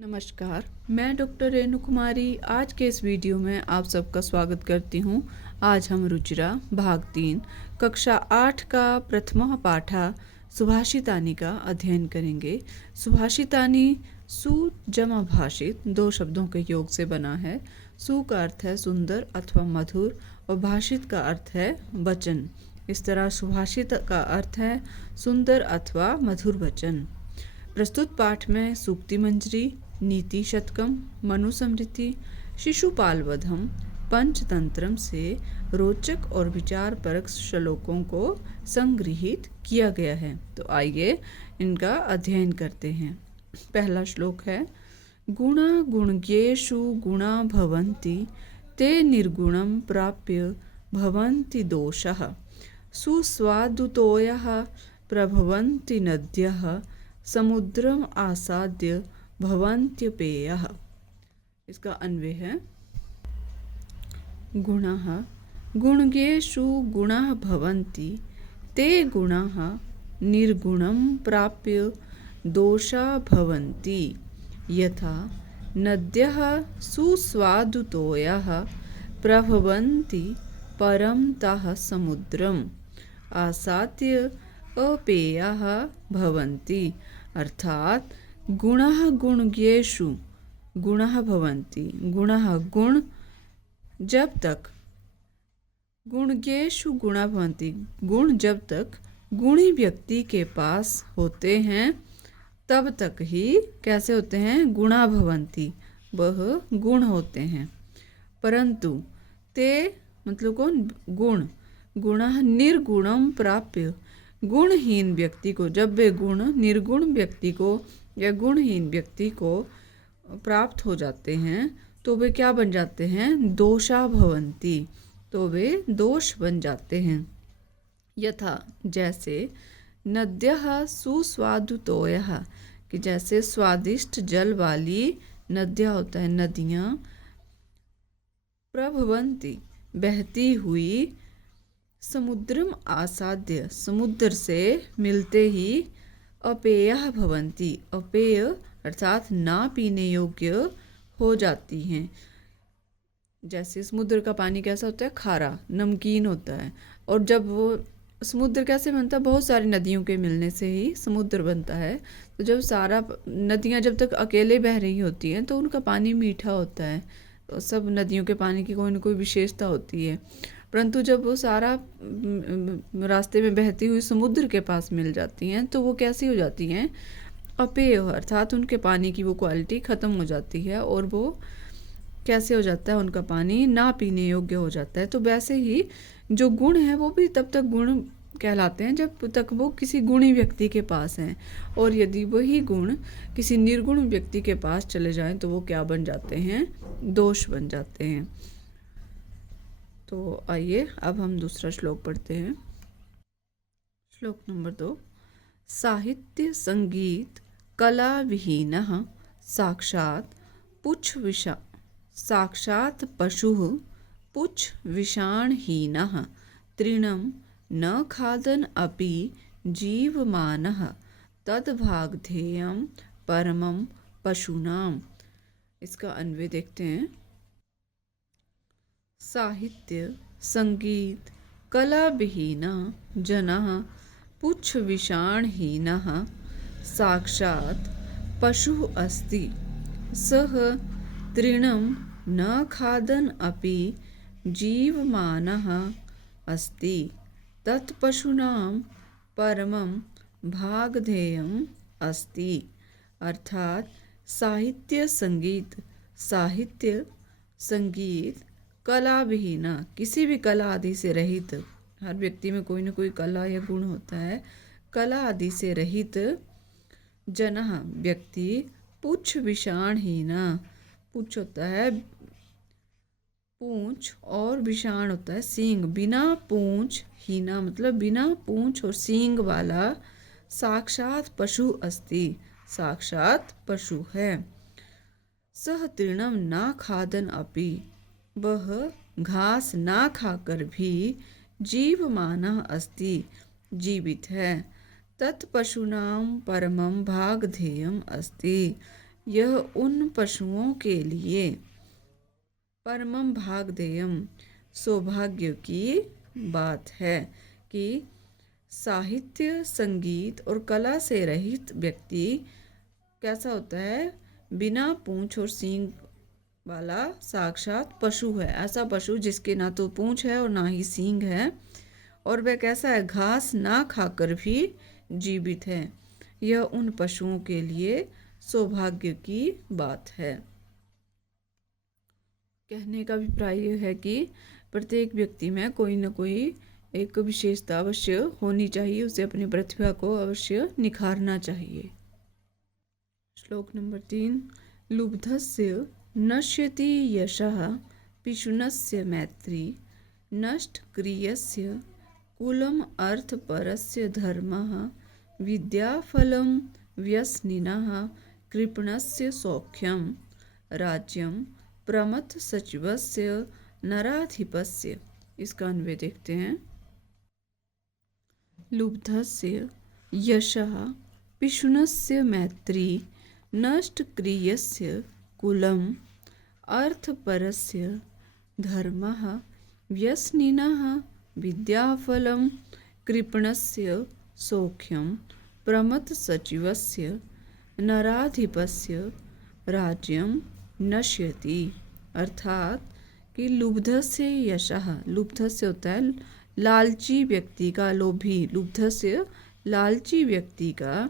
नमस्कार, मैं डॉक्टर रेणु कुमारी आज के इस वीडियो में आप सबका स्वागत करती हूँ। आज हम रुचिरा भाग 3 कक्षा 8 का प्रथमा पाठा सुभाषितानी का अध्ययन करेंगे। सुभाषितानी सु जमा भाषित दो शब्दों के योग से बना है। सु का अर्थ है सुंदर अथवा मधुर और भाषित का अर्थ है वचन। इस तरह सुभाषित का अर्थ है सुंदर अथवा मधुर वचन। प्रस्तुत पाठ में सूक्ति मंजरी, नीति शतकम, मनुस्मृति, शिशुपाल वधम, पंचतंत्रम से रोचक और विचारपरक श्लोकों को संग्रहित किया गया है। तो आइए इनका अध्ययन करते हैं। पहला श्लोक है, गुणा गुणज्ञेषु गुणा भवन्ति ते निर्गुणं प्राप्य भवन्ति दोषः सुस्वादुतोयः प्रभवन्ति नद्यः समुद्रम आसाद्य भवन्त्यपेयः। इसका अन्वय है, गुणाः गुणज्ञेषु गुणाः भवन्ति ते गुणाः निर्गुणं प्राप्य दोषा भवन्ति यथा नद्यः सुस्वादुतोयः प्रभवन्ति परं तः समुद्रम् आसाद्य अपेयः भवन्ति। अर्थात गुणः गुणज्ञेषु गुणः भवन्ति, गुणः गुण जब तक गुणज्ञेषु गुणः भवन्ति, गुण जब तक गुणी व्यक्ति के पास होते हैं तब तक ही कैसे होते हैं, गुणा भवन्ति, वह गुण होते हैं। परंतु ते मतलब कौन, गुण, गुणः निर्गुणम प्राप्य, गुणहीन व्यक्ति को, जब वे गुण निर्गुण व्यक्ति को या गुणहीन व्यक्ति को प्राप्त हो जाते हैं तो वे क्या बन जाते हैं, दोषा भवन्ति, तो वे दोष बन जाते हैं। यथा जैसे नद्यः सुस्वादुतोयः, कि जैसे स्वादिष्ट जल वाली नदियाँ होता है, नदियाँ, प्रभवन्ति बहती हुई, समुद्रम आसाद्य समुद्र से मिलते ही, अपेयः भवन्ति अपेय अर्थात ना पीने योग्य हो जाती हैं। जैसे समुद्र का पानी कैसा होता है, खारा नमकीन होता है, और जब वो समुद्र कैसे बनता है, बहुत सारी नदियों के मिलने से ही समुद्र बनता है। तो जब सारा नदियाँ जब तक अकेले बह रही होती हैं तो उनका पानी मीठा होता है। तो सब नदियों के पानी की कोई न कोई विशेषता होती है, परंतु जब वो सारा रास्ते में बहती हुई समुद्र के पास मिल जाती हैं तो वो कैसी हो जाती हैं, अपेय, अर्थात उनके पानी की वो क्वालिटी ख़त्म हो जाती है और वो कैसे हो जाता है, उनका पानी ना पीने योग्य हो जाता है। तो वैसे ही जो गुण है वो भी तब तक गुण कहलाते हैं जब तक वो किसी गुणी व्यक्ति के पास हैं, और यदि वही गुण किसी निर्गुण व्यक्ति के पास चले जाएं तो वो क्या बन जाते हैं, दोष बन जाते हैं। तो आइए अब हम दूसरा श्लोक पढ़ते हैं। श्लोक नंबर 2, साहित्य संगीत कला विहीनः साक्षात् पशुः पुच्छ विषाणहीनः तृणं न खादन् अपि जीवमानः तद्भागधेयं परमं पशूनाम्। इसका अन्वय देखते हैं। साहित्य संगीत कला विहीनः जनः पुच्छ विषाणहीनः साक्षात् पशुः अस्ति सः तृणं न खादन् अपि जीवमानः अस्ति तत्पशूनां परमं भागधेयम् अस्ति। अर्थात साहित्य संगीत कला विहीना, किसी भी कला आदि से रहित, हर व्यक्ति में कोई न कोई कला या गुण होता है, कला आदि से रहित, जनः व्यक्ति, पुच्छ विषाणहीना, पुच्छ होता है पूंछ और विषाण होता है सींग, बिना पूंछ, हीना मतलब बिना पूंछ और सींग वाला, साक्षात पशु अस्ति, साक्षात पशु है। सह तृणम ना खादन अपि, वह घास ना खाकर भी, जीवमानः अस्ति जीवित है, तत्पशूनां परमं भागधेयम् अस्ति, यह उन पशुओं के लिए परमम भागधेयम सौभाग्य की बात है कि साहित्य, संगीत और कला से रहित व्यक्ति कैसा होता है, बिना पूंछ और सींग वाला साक्षात पशु है। ऐसा पशु जिसके ना तो पूंछ है और ना ही सींग है, और वह कैसा है, घास ना खाकर भी जीवित है। यह उन पशुओं के लिए सौभाग्य की बात है। कहने का अभिप्राय यह है कि प्रत्येक व्यक्ति में कोई न कोई एक विशेषता अवश्य होनी चाहिए, उसे अपनी प्रतिभा को अवश्य निखारना चाहिए। श्लोक नंबर 3। लुब्धस्य नश्यति यशः पिशुनस्य मैत्री नष्टक्रियस्य कुलम अर्थपरस्य धर्मः विद्याफलं व्यसनिनः कृपणस्य सौख्यं राज्यं प्रमथ सचिवस्य नराधिपस्य। इसका अन्वय देखते हैं। लुब्धस्य यशः पिशुनस्य मैत्री नष्टक्रियस्य कुलम अर्थपरस्य धर्मः व्यसनिनः विद्याफलं कृपणस्य सौख्यं प्रमथ सचिवस्य नराधिपस्य राज्यं नश्यति। अर्थात कि लुब्धस्य यशः, लुब्धस्य होता है लालची व्यक्ति का, लोभी, लुब्धस्य लालची व्यक्ति का,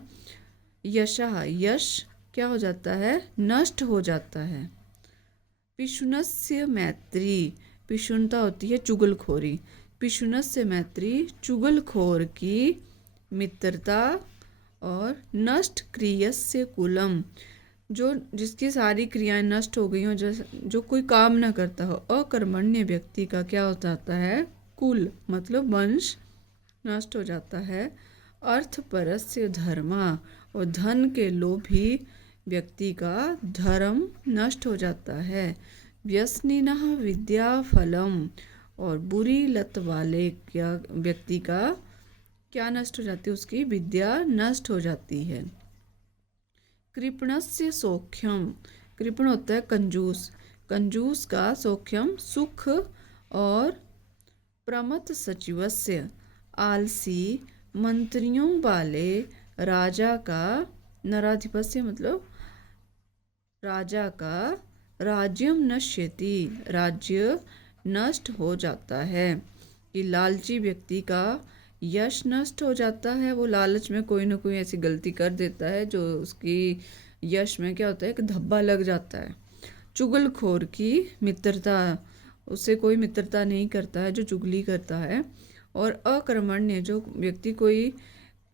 यशः यश क्या हो जाता है, नष्ट हो जाता है। पिशुनस्य मैत्री, पिशुनता होती है चुगलखोरी, पिशुनस्य मैत्री चुगलखोर की मित्रता, और नष्ट क्रियस्य कुलम, जो जिसकी सारी क्रियाएं नष्ट हो गई हो, जो कोई काम ना करता हो, अकर्मण्य व्यक्ति का क्या हो जाता है, कुल मतलब वंश नष्ट हो जाता है। अर्थपरस्य धर्मा, और धन के लोभी व्यक्ति का धर्म नष्ट हो जाता है। व्यसनिनः विद्याफलम, और बुरी लत वाले क्या व्यक्ति का क्या नष्ट हो जाती है, उसकी विद्या नष्ट हो जाती है। कृपणस्य सौख्यम, कृपण होता है कंजूस, कंजूस का सौख्यम सुख, और प्रमथ सचिवस्य आलसी मंत्रियों वाले राजा का, नराधिपस्य मतलब राजा का, राज्यम नश्यति, राज्य नष्ट हो जाता है। कि लालची व्यक्ति का यश नष्ट हो जाता है, वो लालच में कोई ना कोई ऐसी गलती कर देता है जो उसकी यश में क्या होता है, एक धब्बा लग जाता है। चुगलखोर की मित्रता, उससे कोई मित्रता नहीं करता है जो चुगली करता है। और अकर्मण्य, जो व्यक्ति कोई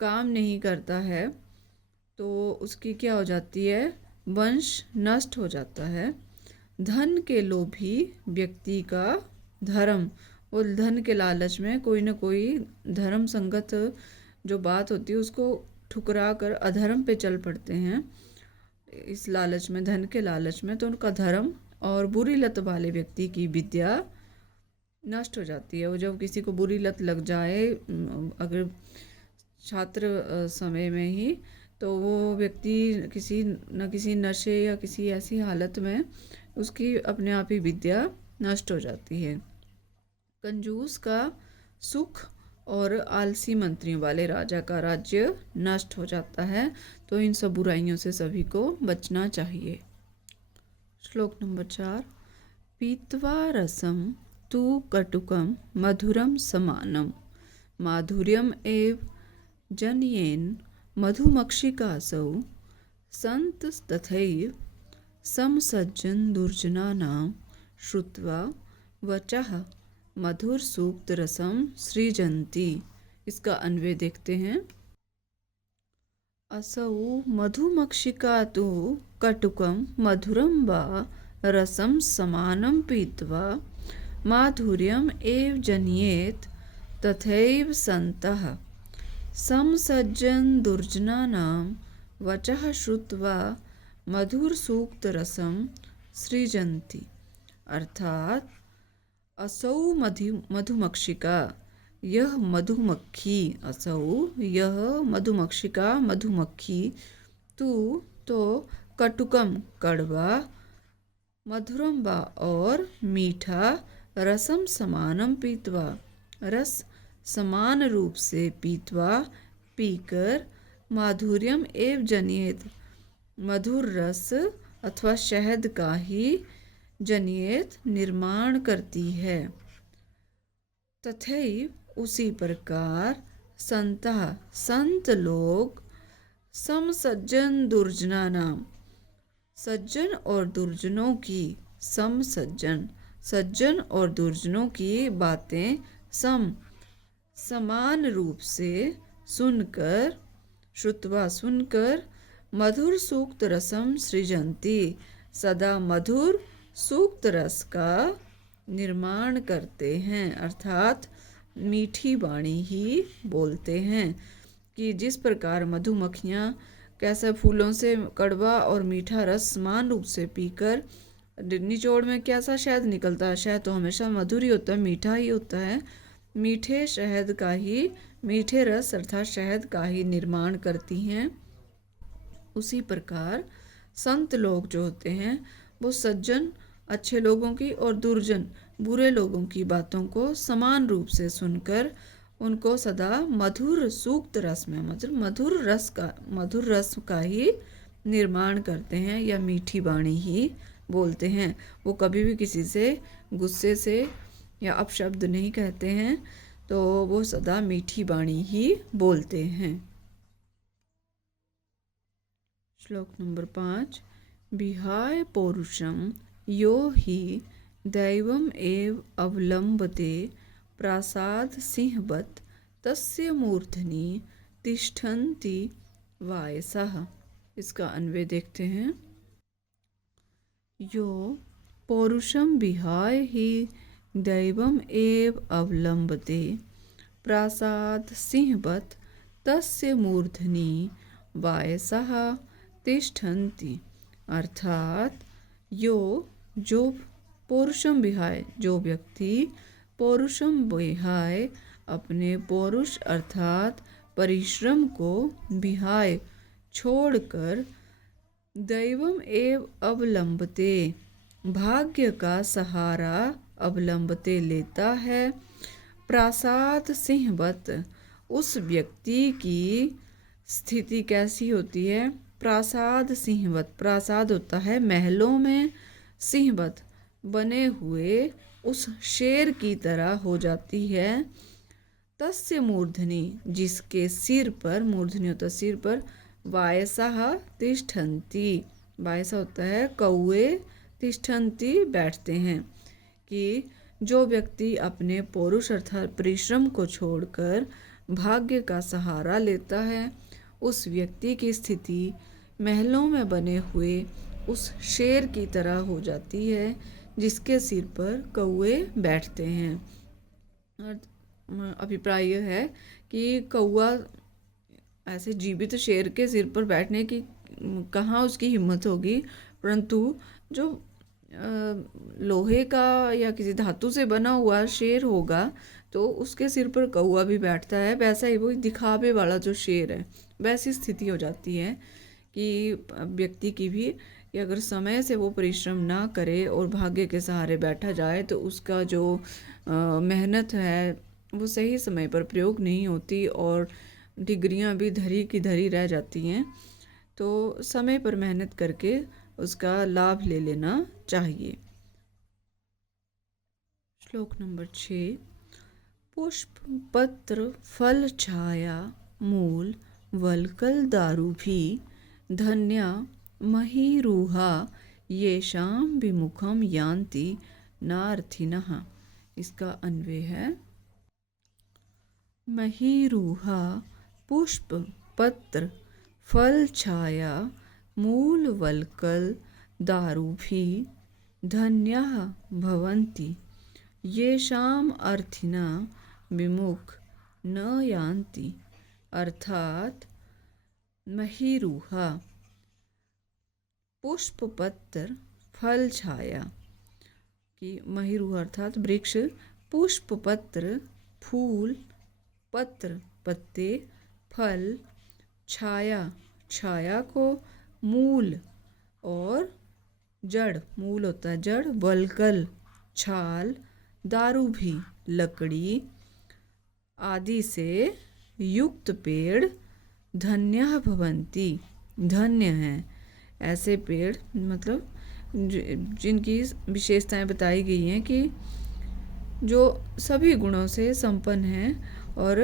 काम नहीं करता है तो उसकी क्या हो जाती है, वंश नष्ट हो जाता है। धन के लोभी व्यक्ति का धर्म, वो धन के लालच में कोई ना कोई धर्म संगत जो बात होती है उसको ठुकरा कर अधर्म पे चल पड़ते हैं, इस लालच में, धन के लालच में, तो उनका धर्म और बुरी लत वाले व्यक्ति की विद्या नष्ट हो जाती है। वो जब किसी को बुरी लत लग जाए, अगर छात्र समय में ही, तो वो व्यक्ति किसी न किसी नशे या किसी ऐसी हालत में उसकी अपने आप ही विद्या नष्ट हो जाती है। कंजूस का सुख, और आलसी मंत्रियों वाले राजा का राज्य नष्ट हो जाता है। तो इन सब बुराइयों से सभी को बचना चाहिए। श्लोक नंबर 4। पीत्वा रसम तु कटुकम मधुरम समानम माधुर्यम एव जनयेन मधुमक्षिकासौ संत तथैव समसज्जन दुर्जनानां श्रुत्वा वचः मधुर सूक्त रसम सृजन्ति। इसका अन्वय देखते हैं। असौ मधुमक्षिका तु कटुकं मधुरं वा रसं समानं पीत्वा माधुर्यम् एव जनयेत् तथैव सन्तः समसज्जन दुर्जनानां वचः श्रुत्वा मधुर सूक्त रसम सृजन्ति। अर्थात असौ मधुमक्षिका, यह मधुमक्खी, असौ यह मधुमक्षिका मधुमक्खी, तू तो कटुकम कड़वा, मधुरम वा और मीठा, रसम समानम पीत्वा रस समान रूप से पीत्वा पीकर, माधुर्यम एव जनियेत मधुर रस अथवा शहद का ही जनियेत निर्माण करती है। तथैव उसी प्रकार संतः संत लोग समसज्जन दुर्जना नाम सज्जन और दुर्जनों की समसज्जन सज्जन और दुर्जनों की बातें समान रूप से सुनकर श्रुत्वा सुनकर मधुर सूक्त रसम सृजंती सदा मधुर सूक्त रस का निर्माण करते हैं, अर्थात मीठी वाणी ही बोलते हैं। कि जिस प्रकार मधुमक्खियाँ कैसे फूलों से कड़वा और मीठा रस समान रूप से पीकर निचोड़ में कैसा शहद निकलता है, शहद तो हमेशा मधुर ही होता है, मीठा ही होता है, मीठे शहद का ही मीठे रस अर्थात शहद का ही निर्माण करती हैं। उसी प्रकार संत लोग जो होते हैं वो सज्जन अच्छे लोगों की और दुर्जन बुरे लोगों की बातों को समान रूप से सुनकर उनको सदा मधुर सूक्त रस में मधुर रस का ही निर्माण करते हैं या मीठी वाणी ही बोलते हैं। वो कभी भी किसी से गुस्से से या अपशब्द नहीं कहते हैं, तो वो सदा मीठी वाणी ही बोलते हैं। श्लोक नंबर 5। विहाय पौरुषम यो हि दैवम एव अवलंबते प्रासाद सिंहवत तस्य मूर्धनि तिष्ठन्ति वायसः। इसका अन्वय देखते हैं। यो पौरुषम विहाय हि दैवम एव अवलंबते प्रासाद सिंहवत तस्य मूर्धनि वायसः तिष्ठन्ति, अर्थात जो पौरुषम विहाय जो व्यक्ति पौरुषम विहाय अपने पौरुष अर्थात परिश्रम को विहाय छोड़कर दैवम एव अवलंबते भाग्य का सहारा अवलंबते लेता है, प्रासाद सिंहवत उस व्यक्ति की स्थिति कैसी होती है। प्रासाद सिंहवत, प्रासाद होता है महलों में, सिंहवत बने हुए उस शेर की तरह हो जाती है। तस्य मूर्धनि जिसके सिर पर, मूर्धनि होता है सिर पर, वायसः तिष्ठन्ति, वायसा होता है कौए, तिष्ठन्ति बैठते हैं। कि जो व्यक्ति अपने पौरुष अर्थात परिश्रम को छोड़कर भाग्य का सहारा लेता है, उस व्यक्ति की स्थिति महलों में बने हुए उस शेर की तरह हो जाती है जिसके सिर पर कौए बैठते हैं। अभिप्राय यह है कि कौआ ऐसे जीवित शेर के सिर पर बैठने की कहाँ उसकी हिम्मत होगी, परंतु जो लोहे का या किसी धातु से बना हुआ शेर होगा तो उसके सिर पर कौआ भी बैठता है। वैसा ही वो दिखावे वाला जो शेर है, वैसी स्थिति हो जाती है कि व्यक्ति की भी कि अगर समय से वो परिश्रम ना करे और भाग्य के सहारे बैठा जाए तो उसका जो मेहनत है वो सही समय पर प्रयोग नहीं होती और डिग्रियां भी धरी की धरी रह जाती हैं। तो समय पर मेहनत करके उसका लाभ ले लेना चाहिए। श्लोक नंबर 6। पुष्प पत्र फल छाया मूल वल्कल दारु भी धन्या महीरूहा येषां विमुखम यान्ति नार्थिनः। इसका अन्वय है महीरूहा पुष्प पत्र फल छाया मूल वल्कल दारुभी धन्याः भवन्ति येषाम् अर्थिना विमुख न यान्ति। अर्थात महीरूहा पुष्प पत्र फल छाया कि महीरूहा अर्थात वृक्ष, पुष्प पत्र फूल, पत्र पत्ते, फल, छाया छाया को, मूल और जड़, मूल होता है जड़, वल्कल छाल, दारू भी लकड़ी आदि से युक्त पेड़ धन्यः भवन्ति, धन्य हैं। ऐसे पेड़ मतलब जिनकी विशेषताएं बताई गई हैं कि जो सभी गुणों से संपन्न हैं और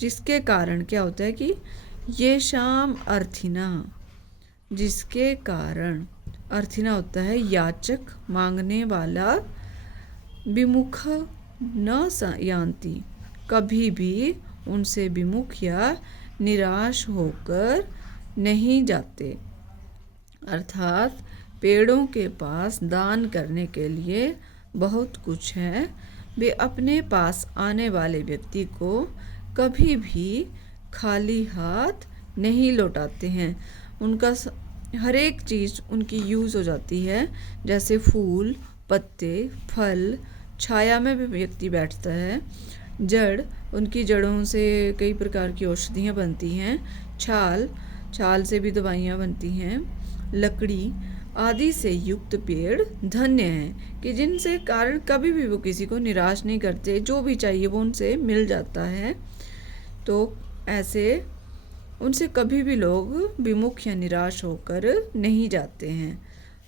जिसके कारण क्या होता है कि ये शाम अर्थिना, जिसके कारण अर्थिना होता है याचक, मांगने वाला, विमुख न यान्ति, कभी भी उनसे विमुख या निराश होकर नहीं जाते। अर्थात पेड़ों के पास दान करने के लिए बहुत कुछ है। वे अपने पास आने वाले व्यक्ति को कभी भी खाली हाथ नहीं लौटाते हैं। उनका हर एक चीज़ उनकी यूज़ हो जाती है, जैसे फूल, पत्ते, फल, छाया में भी व्यक्ति बैठता है, जड़, उनकी जड़ों से कई प्रकार की औषधियाँ बनती हैं, छाल, छाल से भी दवाइयाँ बनती हैं, लकड़ी आदि से युक्त पेड़ धन्य हैं कि जिनसे कारण कभी भी वो किसी को निराश नहीं करते, जो भी चाहिए वो उनसे मिल जाता है। तो ऐसे उनसे कभी भी लोग विमुख या निराश होकर नहीं जाते हैं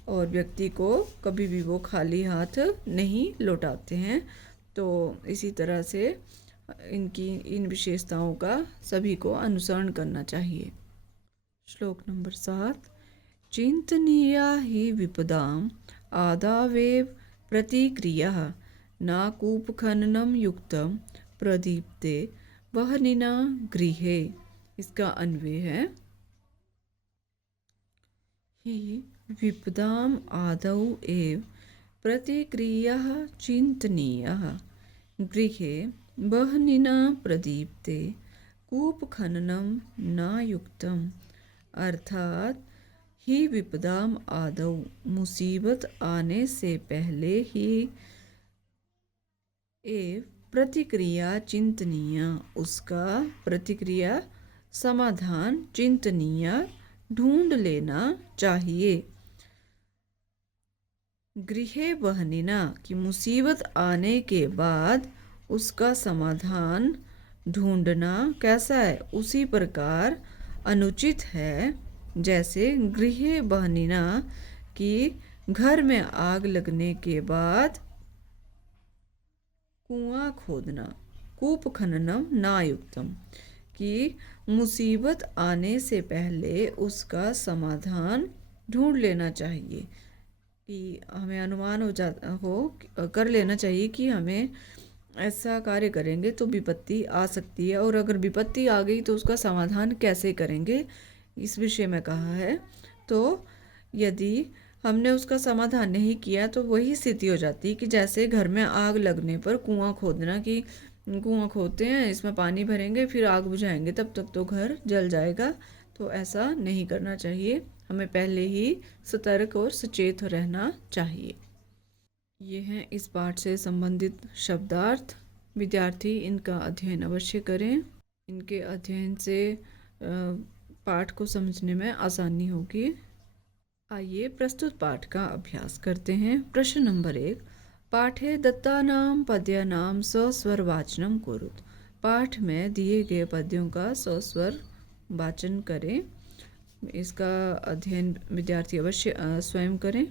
और व्यक्ति को कभी भी वो खाली हाथ नहीं लौटाते हैं। तो इसी तरह से इन विशेषताओं का सभी को अनुसरण करना चाहिए। श्लोक नंबर 7। चिंतनीया हि विपदाम आदावेव प्रतिक्रिया न कूपखननम युक्तम प्रदीप्ते वहनिना गृहे। इसका अन्वय है हि विपदाम आदौ एव प्रतिक्रिया चिंतनीया गृहे वहनिना प्रदीप्ते कूपखननम न युक्तम। अर्थात ही विपदाम आदौ, मुसीबत आने से पहले ही, एव प्रतिक्रिया चिंतनीय, उसका प्रतिक्रिया समाधान चिंतनीय ढूंढ लेना चाहिए। गृहे वहनिना, कि मुसीबत आने के बाद उसका समाधान ढूंढना कैसा है, उसी प्रकार अनुचित है जैसे गृहे वहनिना, कि घर में आग लगने के बाद कुआं खोदना, कूप खननम नायुक्तम, कि मुसीबत आने से पहले उसका समाधान ढूंढ लेना चाहिए, कि हमें अनुमान कर लेना चाहिए कि हमें ऐसा कार्य करेंगे तो विपत्ति आ सकती है, और अगर विपत्ति आ गई तो उसका समाधान कैसे करेंगे, इस विषय में कहा है। तो यदि हमने उसका समाधान नहीं किया तो वही स्थिति हो जाती है कि जैसे घर में आग लगने पर कुआं खोदना, कि कुआं खोदते हैं, इसमें पानी भरेंगे, फिर आग बुझाएंगे, तब तक तो घर जल जाएगा। तो ऐसा नहीं करना चाहिए, हमें पहले ही सतर्क और सचेत रहना चाहिए। ये हैं इस पाठ से संबंधित शब्दार्थ। विद्यार्थी इनका अध्ययन अवश्य करें। इनके अध्ययन से पाठ को समझने में आसानी होगी। आइए प्रस्तुत पाठ का अभ्यास करते हैं। प्रश्न नंबर 1। पाठे दत्तानां पद्यानां सस्वर वाचनम कुरुत। पाठ में दिए गए पद्यों का सस्वर वाचन करें। इसका अध्ययन विद्यार्थी अवश्य स्वयं करें।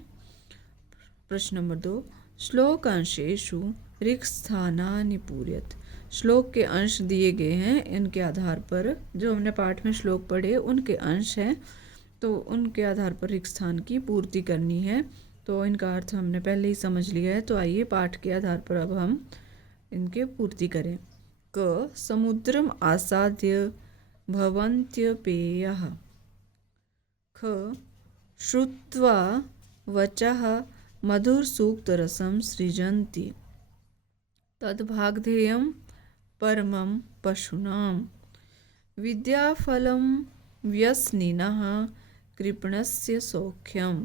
प्रश्न नंबर 2। श्लोकांशेषु रिक्तस्थानानि पूरयत। श्लोक के अंश दिए गए हैं, इनके आधार पर जो हमने पाठ में श्लोक पढ़े उनके अंश हैं, तो उनके आधार पर रिक्त स्थान की पूर्ति करनी है। तो इनका अर्थ हमने पहले ही समझ लिया है, तो आइए पाठ के आधार पर अब हम इनके पूर्ति करें। क समुद्रम आसाद्य भवन्त्यपेयः। ख श्रुत्वा वचः मधुरसूक्तरसं सृजन्ति। तद्भागधेयं परमं पशूनां। विद्याफलं व्यसनिनः कृपणस्य सौख्यं।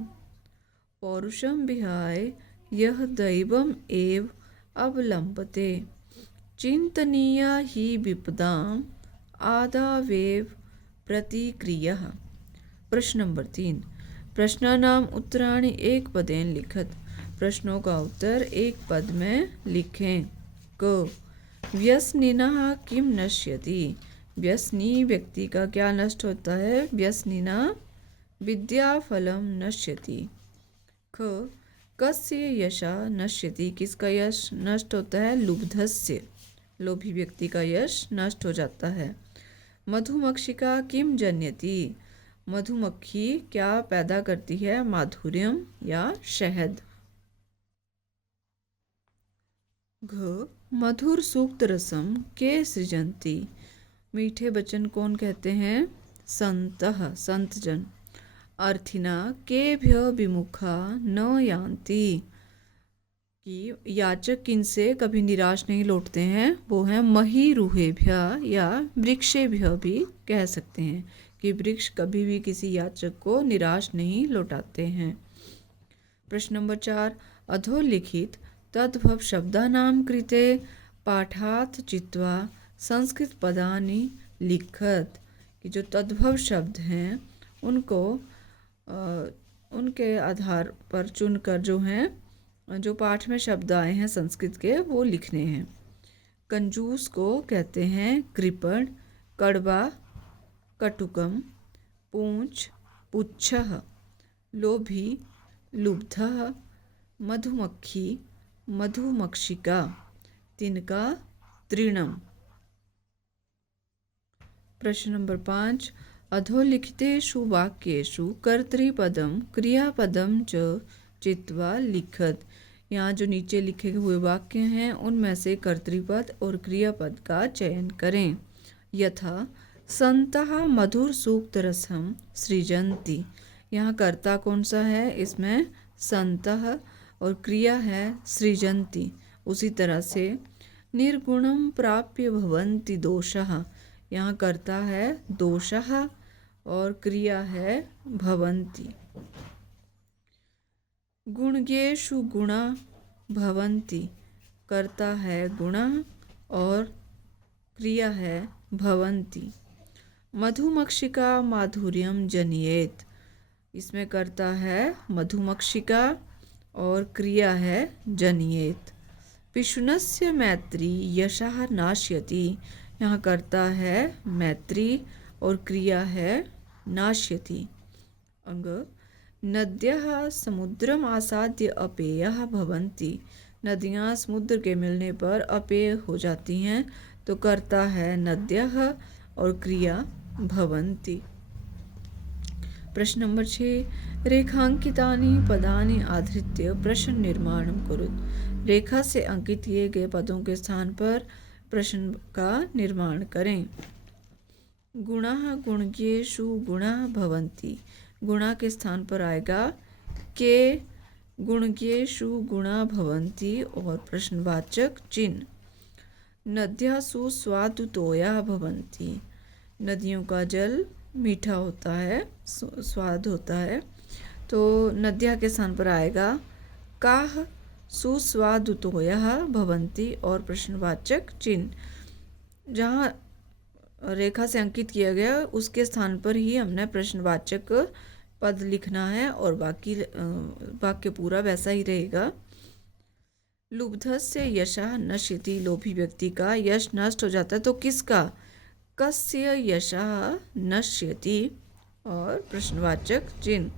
पौरुषं विहाय यः दैवम् एव अवलम्बते। चिन्तनीया हि विपदाम् आदावेव प्रतिक्रियः। प्रश्न नंबर 3। प्रश्नानाम् उत्तराणि एकपदेन लिखत। प्रश्नों का उत्तर एक पद में लिखें। क व्यसनिनः किम नश्यति। व्यसनी व्यक्ति का क्या नष्ट होता है। व्यसनिना विद्याफलम नश्यति। ख कस्य यशः नश्यति। किसका यश नष्ट होता है। लुब्धस्य लोभी व्यक्ति का यश नष्ट हो जाता है। मधुमक्षिका किम जनयति। मधुमक्खी क्या पैदा करती है। माधुर्यम या शहद। घ मधुर सूक्त रसम के सृजन्ति। मीठे वचन कौन कहते हैं। संतः संतजन। अर्थिना केभ्य विमुखा न यान्ति। कि याचक किनसे कभी निराश नहीं लौटते हैं। वो हैं महीरुहेभ्य या वृक्षेभ्य भी कह सकते हैं कि वृक्ष कभी भी किसी याचक को निराश नहीं लौटाते हैं। प्रश्न नंबर 4 अधोलिखित तद्भव शब्दानां कृते पाठात् चित्वा संस्कृत पदानि लिखत। कि जो तद्भव शब्द हैं उनको उनके आधार पर चुनकर जो हैं जो पाठ में शब्द आए हैं संस्कृत के वो लिखने हैं। कंजूस को कहते हैं कृपण। कड़वा कटुकम। पूंछ पुच्छः। लोभी लुब्धः। मधुमक्खी मधुमक्षिका। तिनका तृणम। प्रश्न नंबर 5 अधोलिखितेषु वाक्येषु कर्तृपदम क्रियापदम च चित्वा लिखत। यहाँ जो नीचे लिखे हुए वाक्य हैं उनमें से कर्तृपद और क्रियापद का चयन करें। यथा संतः मधुर सूक्त रसम सृजन्ति। यहाँ कर्ता कौन सा है। इसमें संतः और क्रिया है सृजन्ति। उसी तरह से निर्गुणम प्राप्य भवन्ति दोषः। यहाँ कर्ता है दोषः और क्रिया है भवन्ति। गुणज्ञेषु गुणा भवन्ति। कर्ता है गुणा और क्रिया है भवन्ति। मधुमक्षिका माधुर्यम जनयेत। इसमें कर्ता है मधुमक्षिका और क्रिया है जनयेत। पिशुनस्य मैत्री यशः नाश्यति। यहाँ कर्ता है मैत्री और क्रिया है नाश्यति। अंग नद्यः समुद्रम आसाद्य अपेयः भवन्ति। नदियाँ समुद्र के मिलने पर अपेय हो जाती हैं तो कर्ता है नद्यः और क्रिया भवन्ति। प्रश्न नंबर 6 रेखांकितानि पदानि आधृत्य प्रश्न निर्माणं कुरुत। रेखा से अंकित किए गए पदों के स्थान पर प्रश्न का निर्माण करें। गुणाः गुणज्ञेषु गुणाः भवन्ति। गुणा के स्थान पर आएगा के गुणज्ञेषु गुणा भवन्ति और प्रश्नवाचक चिन्ह। नद्याः सुस्वादुतोयाः भवन्ति। नदियों का जल मीठा होता है स्वाद होता है तो नद्या के स्थान पर आएगा काः सुस्वादुतोयः भवन्ति और प्रश्नवाचक चिन्ह। जहाँ रेखा से अंकित किया गया उसके स्थान पर ही हमने प्रश्नवाचक पद लिखना है और बाकी वाक्य पूरा वैसा ही रहेगा। लुब्धस्य यशः नश्यति। लोभी व्यक्ति का यश नष्ट हो जाता है तो किसका। कस्य यशः नश्यति और प्रश्नवाचक चिन्ह।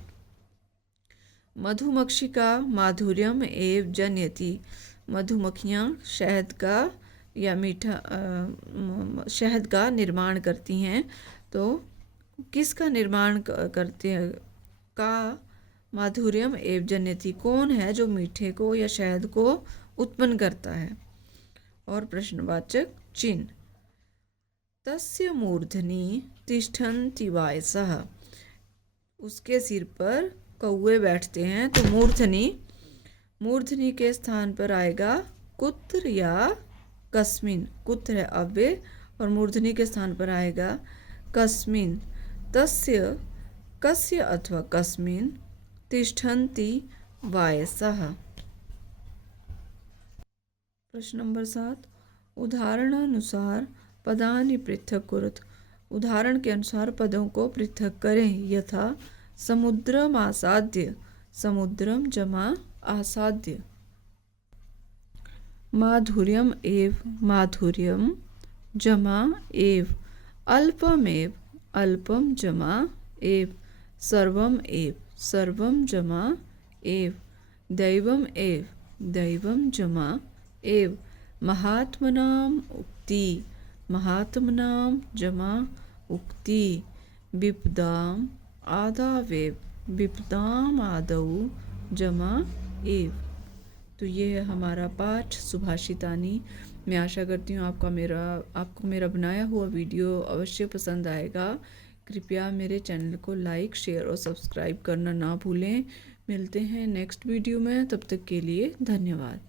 मधुमक्षिका माधुर्यम एव जनयति। मधुमक्खियाँ शहद का या मीठा शहद का निर्माण करती हैं तो किसका निर्माण करते हैं। का माधुर्यम एव जनयति। कौन है जो मीठे को या शहद को उत्पन्न करता है और प्रश्नवाचक चिन्ह। तस्य मूर्धनि तिष्ठन्ति वायसः। उसके सिर पर कौवे बैठते हैं तो मूर्धनि के स्थान पर आएगा कुत्र या कस्मिन। कुत्र है अव्यय और मूर्धनि के स्थान पर आएगा कस्मिन। तस्य कस्य अथवा कस्मिन तिष्ठन्ति वायसः। प्रश्न नंबर 7 उदाहरणानुसार पदानि पृथक कुरुत। उदाहरण के अनुसार पदों को पृथक करें। यथा समुद्रम आसाद्य, समुद्रम जमा आसाद्य। माधुर्यम एव, माधुर्यम जमा एव। अल्पमेव, अल्पम जमा एव। सर्वम एव, सर्वम जमा एव। दैवम एव, दैवम जमा एव। महात्मनाम उक्ति, महात्मनाम जमा उक्ति। विपदाम आदावेव, विपदाम आदौ जमा एव। तो ये है हमारा पाठ सुभाषितानी। मैं आशा करती हूँ आपको मेरा बनाया हुआ वीडियो अवश्य पसंद आएगा। कृपया मेरे चैनल को लाइक, शेयर और सब्सक्राइब करना ना भूलें। मिलते हैं नेक्स्ट वीडियो में, तब तक के लिए धन्यवाद।